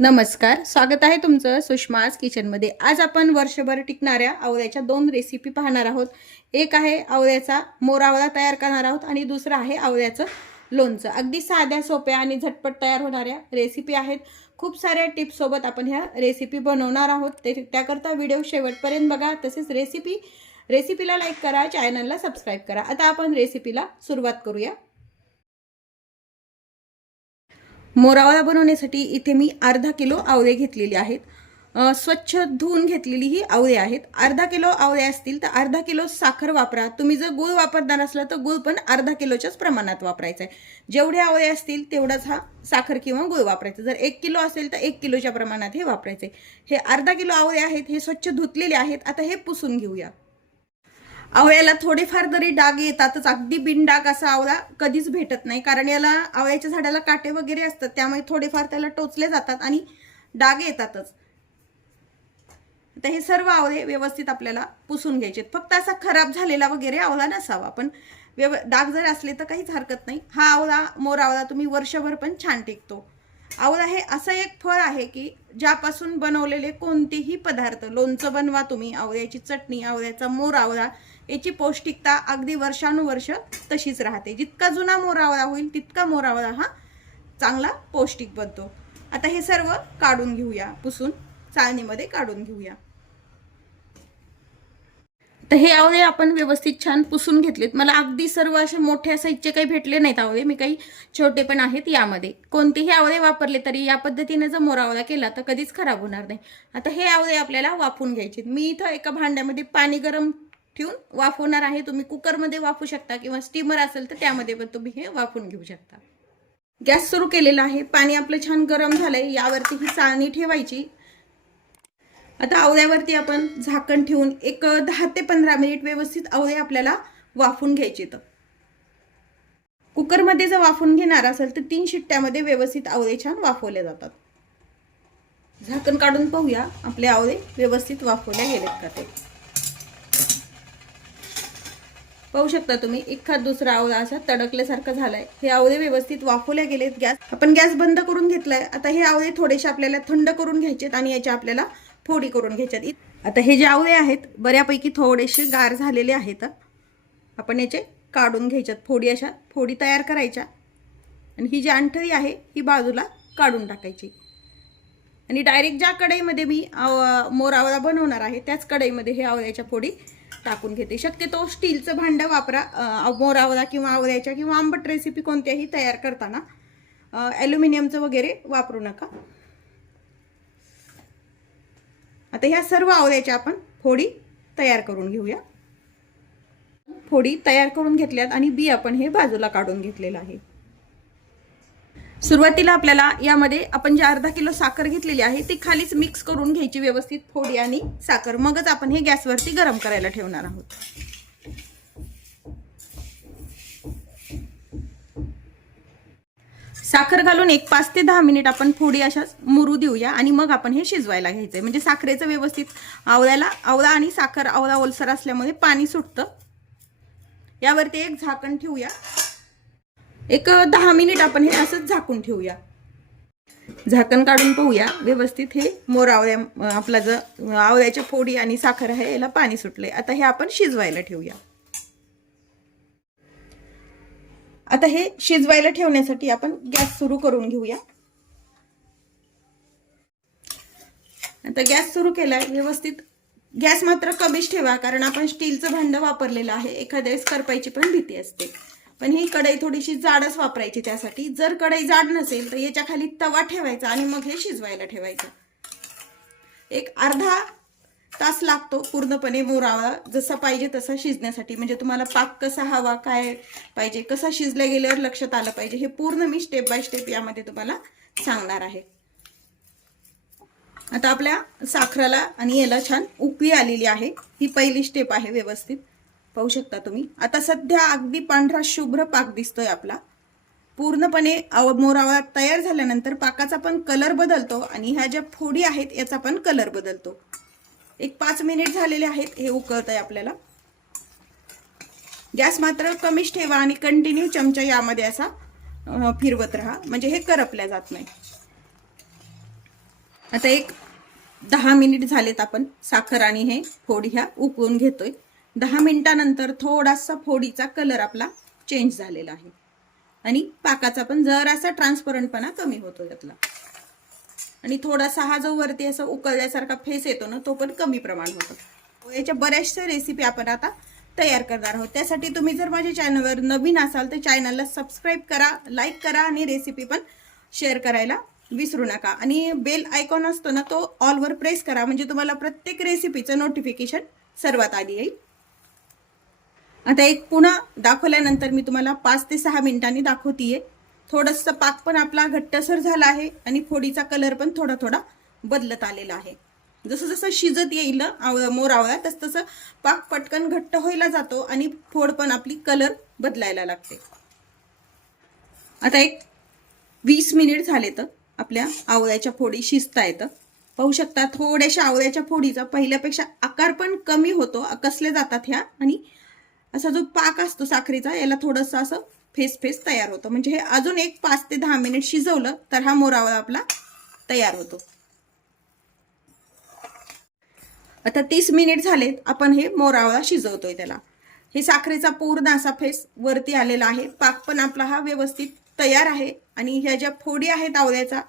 नमस्कार स्वागत आहे तुमचं सुषमाज किचनमध्ये. आज आपण वर्षभर टिकणाऱ्या आवळ्याच्या दोन रेसिपी पाहणार आहोत. एक आहे आवळ्याचा मोरावळा तयार करणार आहोत आणि दुसरं आहे आवळ्याचं लोणचं. अगदी साध्या सोप्या आणि झटपट तयार होणाऱ्या रेसिपी आहेत. खूप साऱ्या टिप्ससोबत आपण ह्या रेसिपी बनवणार आहोत. ते त्याकरता व्हिडिओ शेवटपर्यंत बघा. तसेच रेसिपी रेसिपीला लाईक करा चॅनलला सबस्क्राईब करा. आता आपण रेसिपीला सुरुवात करूया. मोरावळा बनवण्यासाठी इथे मी अर्धा किलो आवळे घेतलेले आहेत. स्वच्छ धुवून घेतलेली ही आवळे आहेत. अर्धा किलो आवळे असतील तर अर्धा किलो साखर वापरा. तुम्ही जर गुळ वापरणार असला तर गुळ पण अर्धा किलोच्याच प्रमाणात वापरायचा आहे. जेवढे आवळे असतील तेवढाच हा साखर किंवा गुळ वापरायचा. जर एक किलो असेल तर एक किलोच्या प्रमाणात हे वापरायचे हे अर्धा किलो आवळे आहेत हे स्वच्छ धुतलेले आहेत. आता हे पुसून घेऊया. आवळ्याला थोडेफार जरी डाग येतातच अगदी बिनडाग असा आवळा कधीच भेटत नाही. कारण याला आवळ्याच्या झाडाला काटे वगैरे असतात त्यामुळे थोडेफार त्याला टोचले जातात आणि डाग येतातच. आता हे सर्व आवळे व्यवस्थित आपल्याला पुसून घ्यायचे फक्त असा खराब झालेला वगैरे आवळा नसावा पण व्यव डाग जर असले तर काहीच हरकत नाही. हा आवळा मोर आवळा तुम्ही वर्षभर पण छान टिकतो. आवळा हे असं एक फळ आहे की ज्यापासून बनवलेले कोणतेही पदार्थ लोणचं बनवा तुम्ही आवळ्याची चटणी आवळ्याचा मोर आवळा याची पौष्टिकता अगदी वर्षानुवर्ष तशीच राहते. जितका जुना मोरावळा होईल तितका मोरावळा हा चांगला पौष्टिक बनतो. आता हे सर्व काढून घेऊया. पुसून चाळणीमध्ये काढून घेऊया. तर हे आवळे आपण व्यवस्थित छान पुसून घेतलेत. मला अगदी सर्व असे मोठ्या साईजचे काही भेटले नाहीत आवळे. मी काही छोटे पण आहेत यामध्ये. कोणतेही आवळे वापरले तरी या पद्धतीने जर मोरावळा केला तर कधीच खराब होणार नाही. आता हे आवळे आपल्याला वापरून घ्यायचे मी इथं एका भांड्यामध्ये पाणी गरम ठेवून वाफवणार आहे. तुम्ही कुकरमध्ये वाफू शकता किंवा स्टीमर असेल तर त्यामध्ये पण तुम्ही हे वाफून घेऊ शकता. गॅस सुरू केलेला आहे. पाणी आपलं छान गरम झालंय. यावरती ही चाळणी ठेवायची. आता आवळ्यावरती आपण झाकण ठेवून एक दहा ते पंधरा मिनिट व्यवस्थित आवळे आपल्याला वाफून घ्यायचे तर कुकरमध्ये जर वाफून घेणार असेल तर तीन शिट्ट्यामध्ये व्यवस्थित आवळे छान वाफवले जातात. झाकण काढून पाहूया. आपले आवळे व्यवस्थित वाफवल्या गेलेत का ते. पाहू शकता तुम्ही एखाद दुसरा आवळा असा तडकल्यासारखा झालाय. हे आवळे व्यवस्थित वाफवल्या गेलेत गॅस. आपण गॅस बंद करून घेतलाय. आता हे आवळे थोडेसे आपल्याला थंड करून घ्यायचेत आणि याच्या आपल्याला फोडी करून घ्यायच्यात आता हे जे आवळे आहेत बऱ्यापैकी थोडेसे गार झालेले आहेत. आपण याचे काढून घ्यायच्यात. फोडी अशा फोडी तयार करायच्या. आणि ही जी अंठळी आहे ही बाजूला काढून टाकायची. आणि डायरेक्ट ज्या कढईमध्ये मी आव- मोर आवळा बनवणार आहे त्याच कढईमध्ये हे आवळ्याच्या फोडी टाकून घेते. शक्यतो स्टीलचं भांडं वापरा मोरावदा किंवा आवळ्याच्या किंवा आंबट रेसिपी कोणत्याही तयार करताना ॲल्युमिनियमचं वगैरे वापरू नका. आता ह्या सर्व आवळ्याच्या आपण फोडी तयार करून घेऊया. फोडी तयार करून घेतल्यात आणि बी आपण हे बाजूला काढून घेतलेलं आहे. सुरुवातीला आपल्याला यामध्ये आपण जे अर्धा किलो साखर घेतलेली आहे ती खालीच मिक्स करून घ्यायची व्यवस्थित फोडी आणि साखर. मगच आपण हे गॅसवरती गरम करायला ठेवणार आहोत. साखर घालून एक पाच ते दहा मिनिट आपण फोडी अशाच मुरू देऊया आणि मग आपण हे शिजवायला घ्यायचंय. म्हणजे साखरेचं व्यवस्थित आवळ्याला आवळा आणि साखर आवळा ओलसर असल्यामुळे पाणी सुटतं. यावरती एक झाकण ठेवूया. एक दहा मिनिट आपण हे असंच झाकून ठेवूया. झाकण काढून पाहूया. व्यवस्थित हे मोर आवळ्या आपला ज आवळ्याच्या फोडी आणि साखर आहे याला पाणी सुटलंय. आता हे आपण शिजवायला ठेवूया. आता हे शिजवायला ठेवण्यासाठी आपण गॅस सुरू करून घेऊया. आता गॅस सुरू केलाय व्यवस्थित. गॅस मात्र कमीच ठेवा कारण आपण स्टीलचं भांडं वापरलेलं आहे. एखाद्या वेळेस करपायची पण भीती असते. पण ही कढई थोडीशी जाडच वापरायची त्यासाठी. जर कढई जाड नसेल तर याच्या खाली तवा ठेवायचा आणि मग हे शिजवायला ठेवायचं. एक अर्धा तास लागतो पूर्णपणे मोरावा जसा पाहिजे तसा शिजण्यासाठी. म्हणजे तुम्हाला पाक कसा हवा काय पाहिजे कसा शिजल्या गेल्यावर लक्षात आलं पाहिजे हे पूर्ण मी स्टेप बाय स्टेप यामध्ये तुम्हाला सांगणार आहे. आता आपल्या साखराला आणि याला छान उकळी आलेली आहे. ही पहिली स्टेप आहे व्यवस्थित. पाहू शकता तुम्ही. आता सध्या अगदी पांढरा शुभ्र पाक दिसतोय आपला. पूर्णपणे मोरावळा तयार झाल्यानंतर पाकाचा पण कलर बदलतो आणि ह्या ज्या फोडी आहेत याचा पण कलर बदलतो. एक पाच मिनिट झालेले आहेत हे उकळत आहे आपल्याला. गॅस मात्र कमीच ठेवा आणि कंटिन्यू चमचा यामध्ये असा फिरवत राहा. म्हणजे हे करपल्या जात नाही. आता एक दहा मिनिट झालेत आपण. साखर आणि हे फोडी ह्या उकळून घेतोय. दहा मिनिटानंतर थोडासा फोडीचा कलर आपला चेंज झालेला आहे. आणि पाकाचा पण जरासा ट्रान्सपरंटपणा कमी होतो त्यातला आणि थोडासा हा जो वरती असं उकळल्यासारखा फेस येतो ना तो पण कमी प्रमाण होतो. याच्या बऱ्याचशा रेसिपी आपण आता तयार करणार आहोत. त्यासाठी तुम्ही जर माझ्या चॅनलवर नवीन असाल तर चॅनलला सबस्क्राईब करा लाईक करा आणि रेसिपी पण शेअर करायला विसरू नका. आणि बेल आयकॉन असतो ना तो ऑलवर प्रेस करा. म्हणजे तुम्हाला प्रत्येक रेसिपीचं नोटिफिकेशन सर्वात आधी येईल. आता एक पुन्हा दाखवल्यानंतर मी तुम्हाला पाच ते सहा मिनिटांनी दाखवतीये. थोडंसं पाक पण आपला घट्टसर झाला आहे आणि फोडीचा कलर पण थोडा थोडा बदलत आलेला आहे. जसं जसं शिजत येईल आवळा मोर आवळा तसं तसं पाक पटकन घट्ट व्हायला जातो आणि फोड पण आपली कलर बदलायला लागते. आता एक वीस मिनिट झाले तर आपल्या आवळ्याच्या फोडी शिजता येतं पाहू शकता थोड्याशा आवळ्याच्या फोडीचा पहिल्यापेक्षा आकार पण कमी होतो कसले जातात ह्या आणि असा जो पाक असतो साखरेचा याला थोडंसं असं फेस फेस तयार होतं. म्हणजे हे अजून एक पाच ते दहा मिनिट शिजवलं तर हा मोरावळा आपला तयार होतो. आता तीस मिनिट झालेत आपण हे मोरावळा शिजवतोय त्याला. हे साखरेचा पूर्ण असा फेस वरती आलेला आहे. पाक पण आपला हा व्यवस्थित तयार आहे. आणि ह्या ज्या फोडी आहेत आवळ्याचा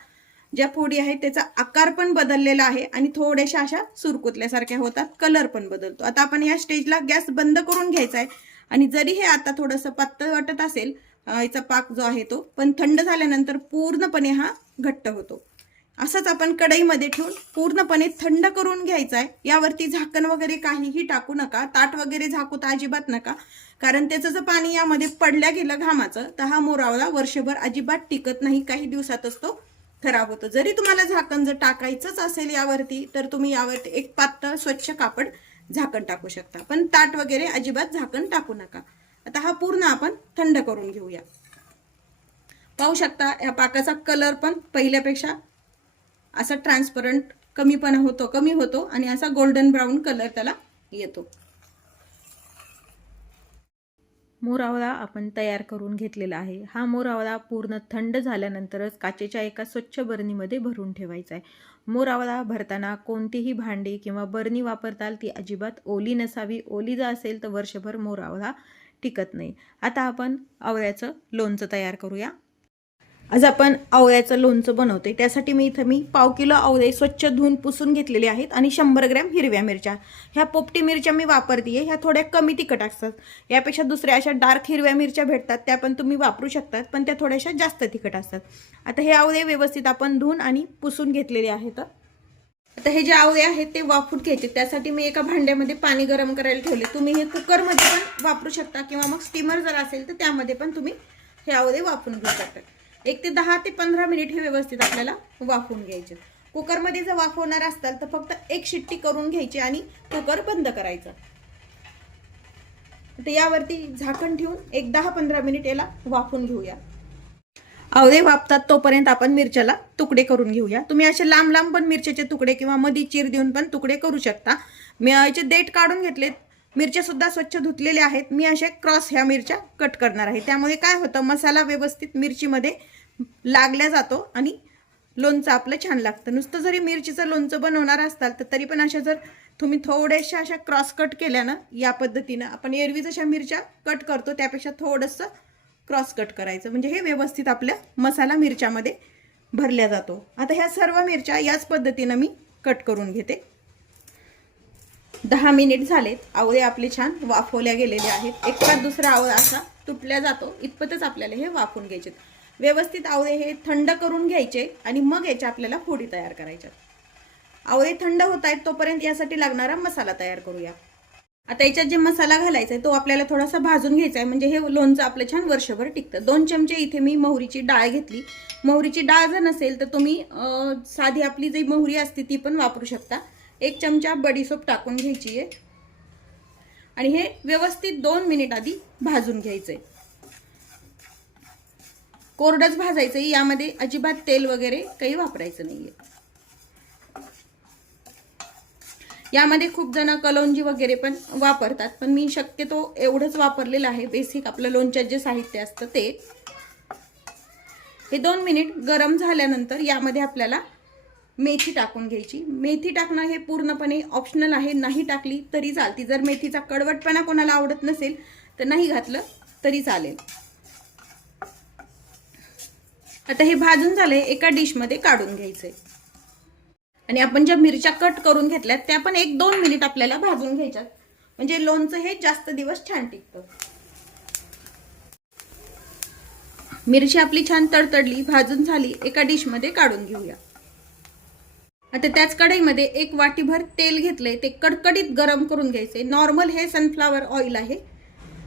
ज्या फोडी आहेत त्याचा आकार पण बदललेला आहे आणि थोड्याशा अशा सुरकुतल्यासारख्या होतात. कलर पण बदलतो. आता आपण या स्टेजला गॅस बंद करून घ्यायचा आहे आणि जरी हे आता थोडंसं पातळ वाटत असेल याचा पाक जो आहे तो पण थंड झाल्यानंतर पूर्णपणे हा घट्ट होतो. असंच आपण कढईमध्ये ठेवून पूर्णपणे थंड करून घ्यायचा आहे यावरती झाकण वगैरे काहीही टाकू नका. ताट वगैरे झाकू तर अजिबात नका. कारण त्याचं जर पाणी यामध्ये पडल्या गेलं घामाचं तर हा मोरावळा वर्षभर अजिबात टिकत नाही. काही दिवसातच तो खराब होतो. जरी तुम्हाला झाकण जर टाकायचंच असेल यावरती तर तुम्ही यावरती एक पातळ स्वच्छ कापड झाकण टाकू शकता. पण ताट वगैरे अजिबात झाकण टाकू नका. आता हा पूर्ण आपण थंड करून घेऊया. पाहू शकता या पाकाचा कलर पण पहिल्यापेक्षा असा ट्रान्सपरंट कमीपणा होतो कमी होतो आणि असा गोल्डन ब्राऊन कलर त्याला येतो. मोरावळा आपण तयार करून घेतलेला आहे. हा मोरावळा पूर्ण थंड झाल्यानंतरच काचेच्या एका स्वच्छ बरणीमध्ये भरून ठेवायचा आहे. मोरावळा भरताना कोणतीही भांडी किंवा बरणी वापरताल ती अजिबात ओली नसावी. ओली जर असेल तर वर्षभर मोरावळा टिकत नाही. आता आपण आवळ्याचं लोणचं तयार करूया. आज आपण आवळ्याचं लोणचं बनवते त्यासाठी मी इथं मी पाव किलो आवळे स्वच्छ धुवून पुसून घेतलेले आहेत आणि शंभर ग्रॅम हिरव्या मिरच्या. ह्या पोपटी मिरच्या मी वापरते ह्या थोड्या कमी तिखट असतात. यापेक्षा दुसऱ्या अशा डार्क हिरव्या मिरच्या भेटतात. त्या पण तुम्ही वापरू शकतात पण त्या थोड्याशा जास्त तिखट असतात. आता हे आवळे व्यवस्थित आपण धुवून आणि पुसून घेतलेले आहेत. आता हे जे आवळे आहेत ते वाफून घ्यायचे. त्यासाठी मी एका भांड्यामध्ये पाणी गरम करायला ठेवले. तुम्ही हे कुकरमध्ये पण वापरू शकता किंवा मग स्टीमर जर असेल तर त्यामध्ये पण तुम्ही हे आवळे वाफून घेऊ शकता. एक ते दहा ते पंधरा मिनिट हे व्यवस्थित आपल्याला वाफवून घ्यायचे. कुकरमध्ये जर वाफवणार असताल तर फक्त एक शिट्टी करून घ्यायची आणि कुकर बंद करायचं. तर यावरती झाकण ठेवून एक दहा पंधरा मिनिट याला वाफून घेऊया. अवधे वापतात तोपर्यंत आपण मिरच्याला तुकडे करून घेऊया. तुम्ही असे लांब लांब पण मिरच्याचे तुकडे किंवा मधी चीर देऊन पण तुकडे करू शकता. मी याचे देठ काढून घेतलेत. मिरच्या सुद्धा स्वच्छ धुतलेल्या आहेत. मी अशा क्रॉस ह्या मिरच्या कट करणार आहे. त्यामुळे काय होतं मसाला व्यवस्थित मिरचीमध्ये लागल्या जातो आणि लोणचं आपलं छान लागतं. नुसतं जरी मिरचीचं लोणचं बनवणार असताल तर तरी पण अशा जर तुम्ही थोड्याशा अशा क्रॉस कट केल्या ना या पद्धतीनं आपण एरवी जशा मिरच्या कट करतो त्यापेक्षा थोडंसं क्रॉस कट करायचं. म्हणजे हे व्यवस्थित आपल्या मसाला मिरच्यामध्ये भरल्या जातो. आता ह्या सर्व मिरच्या याच पद्धतीनं मी कट करून घेते. दहा मिनिट झालेत. आवळे आपले छान वाफवल्या गेलेले आहेत. एका दुसरा आवळा असा तुटल्या जातो. इतपतच आपल्याला हे वाफवून घ्यायचे व्यवस्थित आवळे हे थंड करून घ्यायचे आणि मग याच्या आपल्याला फोडी तयार करायच्या आवळे थंड होत आहेत तोपर्यंत यासाठी लागणारा मसाला तयार करूया. आता याच्यात जे मसाला घालायचा आहे तो आपल्याला थोडासा भाजून घ्यायचा आहे. म्हणजे हे लोणचं आपलं छान वर्षभर टिकतं. दोन चमचे इथे मी मोहरीची डाळ घेतली. मोहरीची डाळ जर नसेल तर तुम्ही साधी आपली जी मोहरी असते ती पण वापरू शकता. एक चमचा बडीसोप टाकून घ्यायची आहे. आणि हे व्यवस्थित दोन मिनिट आधी भाजून घ्यायचंय. कोरडंच भाजायचं आहे यामध्ये अजिबात तेल वगैरे काही वापरायचं नाहीये. यामध्ये खूप जण कलोंजी वगैरे पण वापरतात पण मी शक्यतो एवढंच वापरलेलं आहे बेसिक आपलं लोणच्यात जे साहित्य असतं ते. हे दोन मिनिट गरम झाल्यानंतर यामध्ये आपल्याला मेथी टाकून घ्यायची. मेथी टाकणं हे पूर्णपणे ऑप्शनल आहे. नाही टाकली तरी चालती. जर मेथीचा कडवटपणा कोणाला आवडत नसेल तर नाही घातलं तरी चालेल. आता हे भाजून झाले एका डिशमध्ये काढून घ्यायचे आणि आपण ज्या मिरच्या कट करून घेतल्यात त्या पण एक दोन मिनिट आपल्याला भाजून घ्यायच्यात. म्हणजे लोणचं हे जास्त दिवस छान टिकतं. मिरची आपली छान तडतडली भाजून झाली. एका डिशमध्ये काढून घेऊया. आता त्याच कढईमध्ये एक वाटीभर तेल घेतलंय ते कडकडीत गरम करून घ्यायचे नॉर्मल हे सनफ्लावर ऑइल आहे.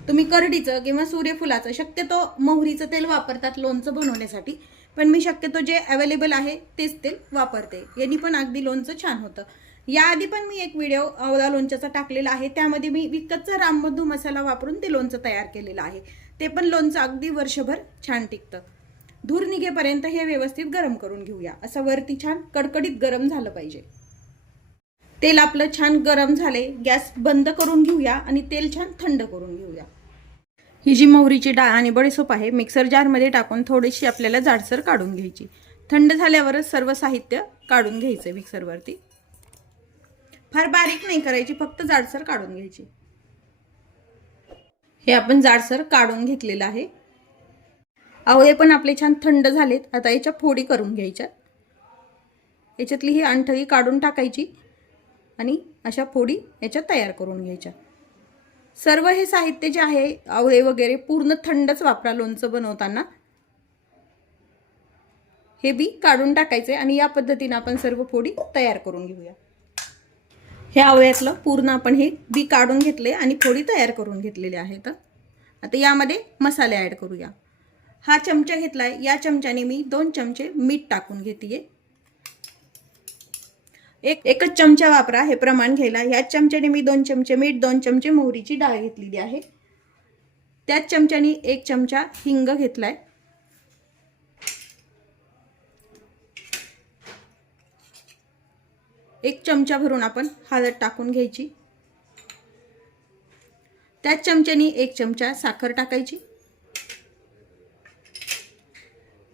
तुम्ही करडीचं किंवा सूर्यफुलाचं शक्यतो मोहरीचं तेल वापरतात लोणचं बनवण्यासाठी पण मी शक्यतो जे अवेलेबल आहे तेच तेल वापरते. यांनी पण अगदी लोणचं छान होतं. याआधी पण मी एक व्हिडिओ अवदा लोणच्याचा टाकलेला आहे. त्यामध्ये मी विकतचा रामबंधू मसाला वापरून ते लोणचं तयार केलेलं आहे. ते पण लोणचं अगदी वर्षभर छान टिकतं. धूर निघेपर्यंत हे व्यवस्थित गरम करून घेऊया. असं वरती छान कडकडीत गरम झालं पाहिजे. तेल आपलं छान गरम झाले गॅस बंद करून घेऊया आणि तेल छान थंड करून घेऊया. ही जी मोहरीची डाळ आणि बडीसोप आहे मिक्सर जारमध्ये टाकून थोडीशी आपल्याला जाडसर काढून घ्यायची. थंड झाल्यावरच सर्व साहित्य काढून घ्यायचं मिक्सरवरती. फार बारीक नाही करायची फक्त जाडसर काढून घ्यायची. हे आपण जाडसर काढून घेतलेलं आहे. आवळे पण आपले छान थंड झालेत. आता याच्या फोडी करून घ्यायच्या. याच्यातली ही अंठळी काढून टाकायची आणि अशा फोडी याच्यात तयार करून घ्यायच्या. सर्व हे साहित्य जे आहे आवळे वगैरे पूर्ण थंडच वापरा लोणचं बनवताना. हे बी काढून टाकायचे आणि या पद्धतीनं आपण सर्व फोडी तयार करून घेऊया. हे आवळ्यातलं पूर्ण आपण हे बी काढून घेतले आणि फोडी तयार करून घेतलेले आहेत. आता यामध्ये मसाले ॲड करूया. हा चमचा घेतलाय. या चमच्याने मी दोन चमचे मीठ टाकून घेते एक एकच चमचा वापरा. हे प्रमाण घ्यायला. ह्याच चमच्याने मी दोन चमचे मीठ दोन चमचे मोहरीची डाळ घेतलेली आहे. त्याच चमच्याने एक चमचा हिंग घेतलाय. एक चमचा भरून आपण हळद टाकून घ्यायची. त्याच चमच्याने एक चमचा साखर टाकायची.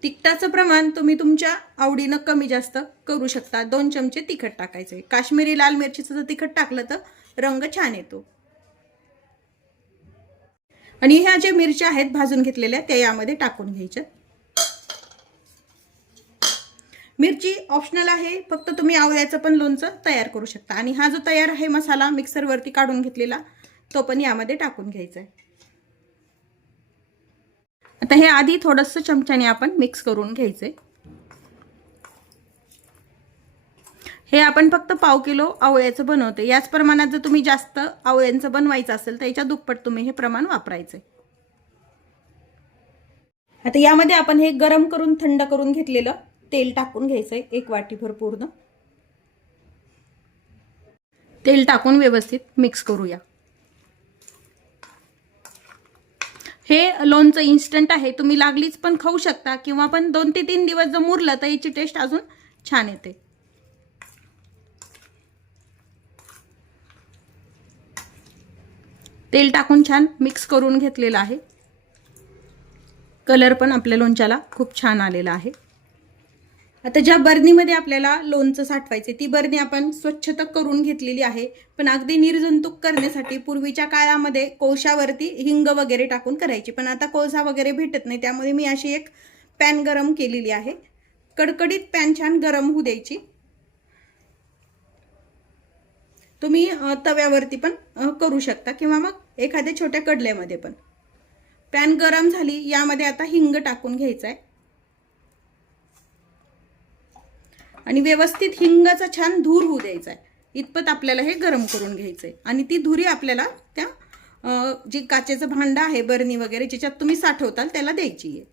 तिखटाचं प्रमाण तुम्ही तुमच्या आवडीनं कमी जास्त करू शकता. दोन चमचे तिखट टाकायचे. काश्मीरी लाल मिरचीचं जर तिखट टाकलं तर रंग छान येतो. आणि ह्या ज्या मिरच्या आहेत भाजून घेतलेल्या त्या यामध्ये टाकून घ्यायच्या. मिरची ऑप्शनल आहे. फक्त तुम्ही आवळ्याचं पण लोणचं तयार करू शकता. आणि हा जो तयार आहे मसाला मिक्सरवरती काढून घेतलेला तो पण यामध्ये टाकून घ्यायचा आहे. आता हे आधी थोडंसं चमच्याने आपण मिक्स करून घ्यायचे. हे आपण फक्त पाव किलो आवळ्याचं बनवते. याच प्रमाणात जर तुम्ही जास्त आवळ्यांचं बनवायचं असेल तर याच्या दुप्पट तुम्ही हे प्रमाण वापरायचे. आता यामध्ये आपण हे गरम करून थंड करून घेतलेलं तेल टाकून घ्यायचंय एक वाटीभर पूर्ण. तेल टाकून व्यवस्थित मिक्स करूया. हे लोणचं इन्स्टंट आहे तुम्ही लागलीच पण खाऊ शकता किंवा पण दोन ते तीन दिवस जर मुरलं तर याची टेस्ट अजून छान येते. तेल टाकून छान मिक्स करून घेतलेलं आहे. कलर पण आपल्या लोणच्याला खूप छान आलेला आहे. आता ज्या बर्नीमध्ये आपल्याला लोणचं साठवायचे ती बरणी आपण स्वच्छता करून घेतलेली आहे. पण अगदी निर्जंतुक करण्यासाठी पूर्वीच्या काळामध्ये कोळशावरती हिंग वगैरे टाकून करायची. पण आता कोळसा वगैरे भेटत नाही त्यामुळे मी अशी एक पॅन गरम केलेली आहे. कडकडीत पॅन छान गरम होऊ द्यायची. तुम्ही तव्यावरती पण करू शकता किंवा मग एखाद्या छोट्या कडल्यामध्ये पण. पॅन गरम झाली यामध्ये आता हिंग टाकून घ्यायचा आहे आणि व्यवस्थित हिंगाचा छान धूर होऊ द्यायचा आहे इतपत आपल्याला हे गरम करून घ्यायचं आहे आणि ती धुरी आपल्याला त्या जी जे काचेचं भांडं आहे बरणी वगैरे ज्याच्यात तुम्ही साठवताल त्याला द्यायची आहे.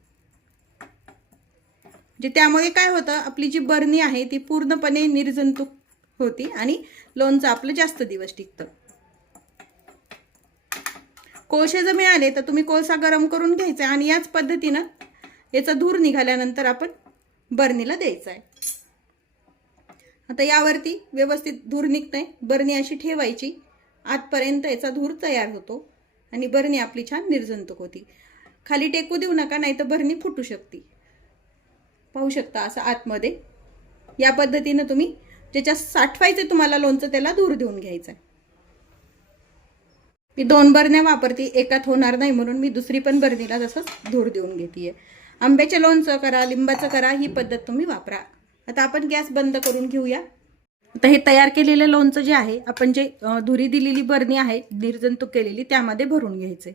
म्हणजे त्यामुळे काय होतं आपली जी बरणी आहे ती पूर्णपणे निर्जंतुक होती आणि लोणचं आपलं जास्त दिवस टिकतं. कोळसे जर मिळाले तर तुम्ही कोळसा गरम करून घ्यायचा आणि याच पद्धतीनं याचा धूर निघाल्यानंतर आपण बरणीला द्यायचा आहे आता यावरती व्यवस्थित धूर निघतंय. बरणी अशी ठेवायची. आतपर्यंत याचा धूर तयार होतो आणि बरणी आपली छान निर्जंतुक होती. खाली टेकू देऊ नका नाही तर बरणी फुटू शकते. पाहू शकता असं आतमध्ये. या पद्धतीनं तुम्ही ज्याच्यात साठवायचं तुम्हाला लोणचं त्याला धूर देऊन घ्यायचं आहे. मी दोन बरण्या वापरते एकात होणार नाही म्हणून मी दुसरी पण बरणीला जसंच धूर देऊन घेते आंब्याचे लोणचं करा लिंबाचं करा ही पद्धत तुम्ही वापरा. आता आपण गॅस बंद करून घेऊया. आता हे तयार केलेलं लोणचं जे आहे आपण जे धुरी दिलेली बरणी आहे निर्जंतुक केलेली त्यामध्ये भरून घ्यायचे.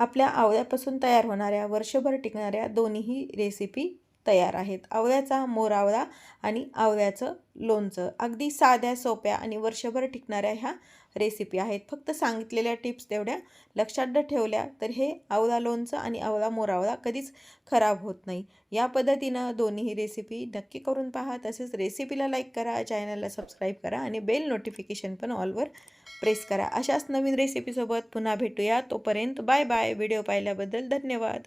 आपल्या आवळ्यापासून तयार होणाऱ्या वर्षभर टिकणाऱ्या दोन्हीही रेसिपी तयार आहेत. आवळ्याचा मोरावळा आणि आवळ्याचं लोणचं. अगदी साध्या सोप्या आणि वर्षभर टिकणाऱ्या ह्या रेसिपी आहेत. फक्त सांगितलेल्या टिप्स तेवढ्या लक्षात ठेवल्या तर हे आवळा लोणचं आणि आवळा मोरावळा कधीच खराब होत नाही. या पद्धतीनं दोन्हीही रेसिपी नक्की करून पहा. तसेच रेसिपीला लाईक करा चॅनलला सबस्क्राईब करा आणि बेल नोटिफिकेशन पण ऑलवर प्रेस करा. अशाच नवीन रेसिपीसोबत पुन्हा भेटूया. तोपर्यंत बाय बाय व्हिडिओ पाहिल्याबद्दल धन्यवाद.